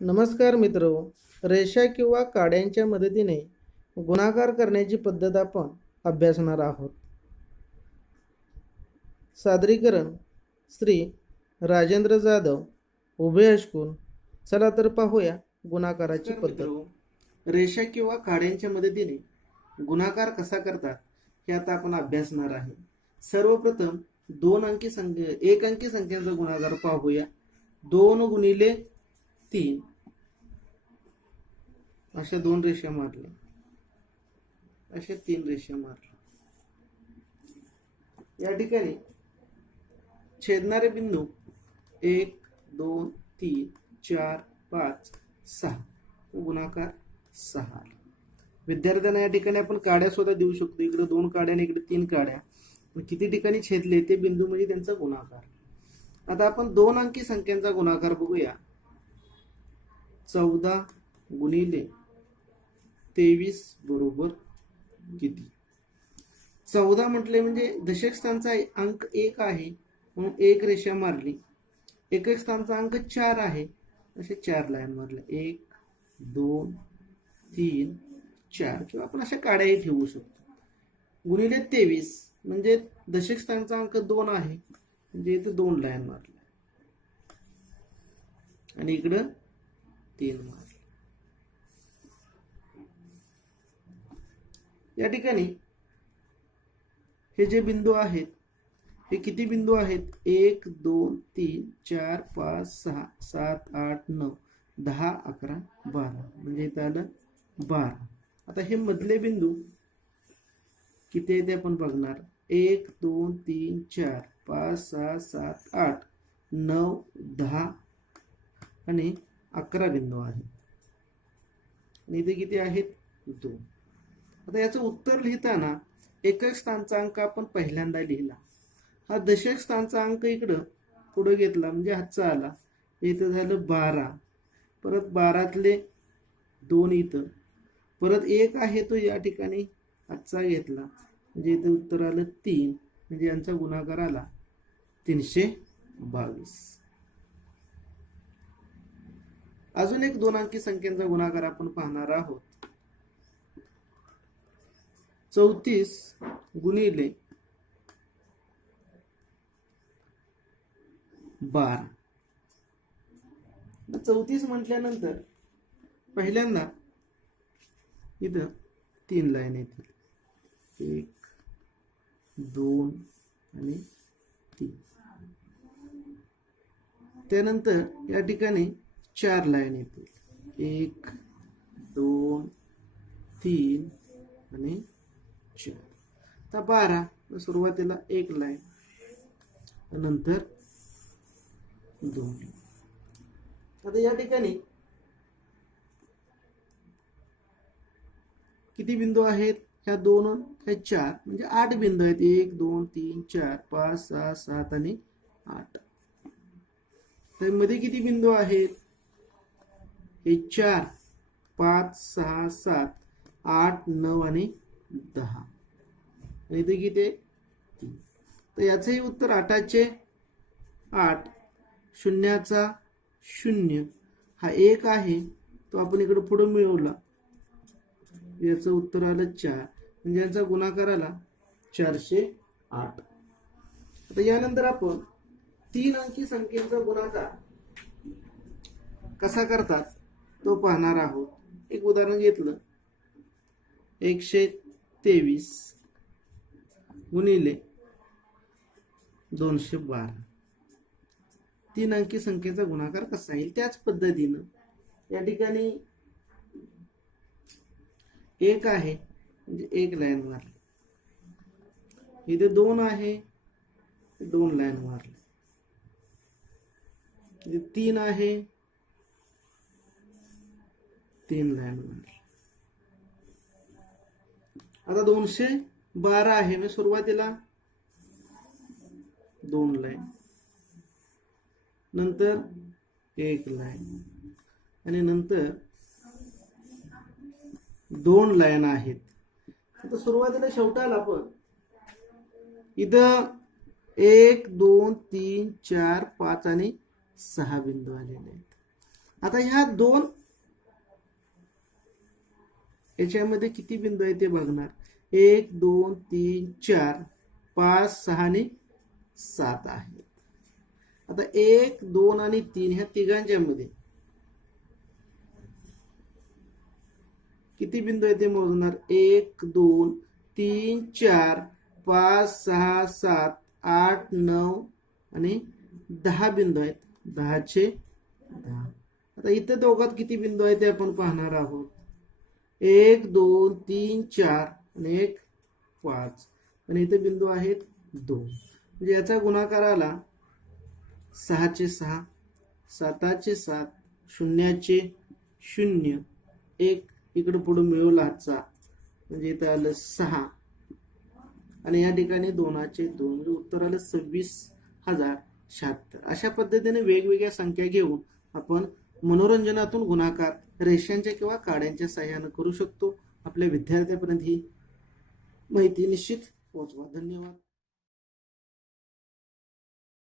नमस्कार मित्र रेषा किंवा काड्यांच्या मदतीने गुणाकार करण्याची पद्धत आपण अभ्यासणार आहोत. सादरीकरण श्री राजेंद्र जाधव उभे हशकून चला तर पाहूया गुणाकाराची पद्धत. रेषा किंवा काड्यांच्या मदतीने गुणाकार कसा करतात हे आता आपण अभ्यासणार आहे. सर्वप्रथम दोन अंकी संख्या एक अंकी संख्यांचा गुणाकार पाहूया. दोन गुणिले तीन. अशा दोन रेषा मारल्या. अशा तीन रेषा मारल्या. या ठिकाणी छेदणारे बिंदू एक दोन तीन चार पाच सहा. गुणाकार सहा. विद्यार्थ्यांना या ठिकाणी आपण काड्या स्वतः देऊ शकतो. इकडे दोन काड्या आणि इकडे तीन काड्या. किती ठिकाणी छेदले ते बिंदू म्हणजे त्यांचा गुणाकार. आता आपण दोन अंकी संख्यांचा गुणाकार बघूया. चौदा गुणिले तेवीस बरोबर किती? चौदा म्हटले म्हणजे दशक स्थानचा अंक एक आहे म्हणून एक रेषा मारली. एकक स्थानचा अंक चार आहे. असे चार लाईन मारल्या. एक दोन तीन चार. किंवा आपण अशा काड्याही ठेवू शकतो. गुणिले तेवीस म्हणजे दशक स्थानचा अंक दोन आहे. म्हणजे इथे दोन लाईन मारल्या. आणि इकडं तीन मारले या ठिकाणी हे जे बिंदू आहेत हे किती बिंदू आहेत? एक दोन तीन चार पाच सहा सात आठ नऊ दहा अकरा बारा. म्हणजे इथं आलं बारा. आता हे मधले बिंदू किती आहे ते आपण बघणार. एक दोन तीन चार पाच सहा सात आठ नऊ दहा. आणि अकरा बिंदू आहेत आणि इथे किती आहेत? दोन. आता याचं उत्तर लिहिताना एकक स्थानचा अंक आपण पहिल्यांदा लिहिला. हा दशक स्थानचा अंक इकडं पुढं घेतला म्हणजे हातचा आला. इथं झालं बारा. परत बारातले दोन इथं. परत एक आहे तो या ठिकाणी हातचा घेतला. म्हणजे इथं उत्तर आलं तीन. म्हणजे यांचा गुणाकार आला तीनशे बावीस. अजून एक दोन अंकी संख्येचा गुणाकार आपण पाहणार आहोत. चौतीस गुणिले बारा. चौतीस म्हटल्यानंतर पहिल्यांदा इथं तीन लाईन येतील. एक दोन आणि तीन. त्यानंतर या ठिकाणी चार लाईन येतील. एक दोन तीन आणि चार. आता बारा सुरुवातीला एक लाईन. नंतर दोन. आता या ठिकाणी किती बिंदू आहेत? ह्या दोन ह्या चार. म्हणजे आठ बिंदू आहेत. एक दोन तीन चार पाच सहा सात आणि आठ. मध्ये किती बिंदू आहेत? हे चार पाच सहा सात आठ नऊ आणि दहा. आणि इथे किती तर याचंही उत्तर आठाचे आठ शून्याचा शून्य हा एक आहे तो आपण इकडे पुढे मिळवला. याचं उत्तर आलं चार. म्हणजे यांचा गुणाकार आला चारशे आठ. आता यानंतर आपण तीन अंकी संख्येचा गुणाकार कसा करतात? तो पाहणार आहोत. एक उदाहरण घेतलं. एकशे तेवीस गुणिले दोनशे बारा. तीन अंकी संख्येचा गुणाकार कसा येईल? त्याच पद्धतीनं या ठिकाणी एक आहे म्हणजे एक लाईन मारली. इथे दोन आहे दोन लाईन मारली. तीन आहे तीन लाईन आता दोनशे बारा आहे ना सुरुवातीला? दोन लाईन. नंतर एक लाईन. आणि नंतर दोन लाईन आहेत. आता सुरुवातीला शेवटाला आपण. इथं एक दोन तीन चार पाच आणि सहा बिंदू आलेले आहेत. आता ह्या दोन याच्यामध्ये किती बिंदू आहे ते बघणार. एक दोन तीन चार पाच सहा आणि सात आहेत. आता एक दोन आणि तीन ह्या तिघांच्या मध्ये किती बिंदू आहे ते मोजणार? एक दोन तीन चार पाच सहा सात आठ नऊ आणि दहा बिंदू आहेत. दहाचे दहा. आता इथं दोघात किती बिंदू आहेत ते आपण पाहणार आहोत. एक दोन तीन चार आणि एक पाच. आणि इथे बिंदू आहेत दोन. म्हणजे याचा गुणाकार आला सहाचे सहा साताचे सात शून्याचे शून्य. एक इकडं पुढं मिळवला म्हणजे इथं आलं सहा. आणि या ठिकाणी दोनाचे दोन. म्हणजे उत्तर आलं सव्वीस हजार शहात्तर. अशा पद्धतीने वेगवेगळ्या संख्या घेऊन आपण मनोरंजनातून गुणाकार रेषांच्या किंवा काड्यांच्या सहाय्यानं करू शकतो. आपल्या विद्यार्थ्यापर्यंत ही माहिती निश्चित पोहोचवा. धन्यवाद.